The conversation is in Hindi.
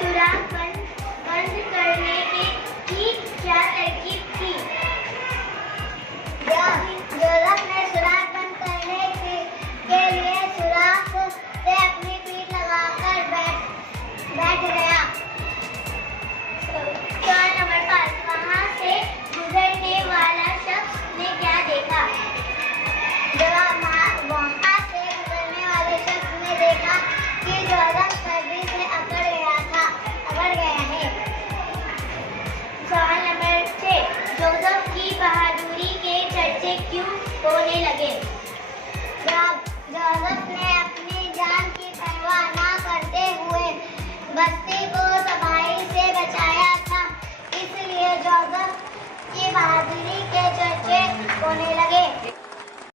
सुराग बंद करने की क्या तरकीब थी? जोसेफ ने सुराग बंद करने के लिए सुराख से अपनी पीठ लगाकर बैठ गया। सवाल नंबर 5, वहां से गुजरने वाला शख्स ने क्या देखा? जवाब, वहां से गुजरने वाले शख्स ने देखा कि जोसेफ सर्दी से अकड़ गया है। सवाल नंबर 6, जोसेफ की बहादुरी के चर्चे क्यों होने लगे? जवाब, जोसेफ ने अपनी जान की परवाह न करते हुए बस्ती को तबाही से बचाया था, इसलिए जोसेफ की बहादुरी के चर्चे होने लगे।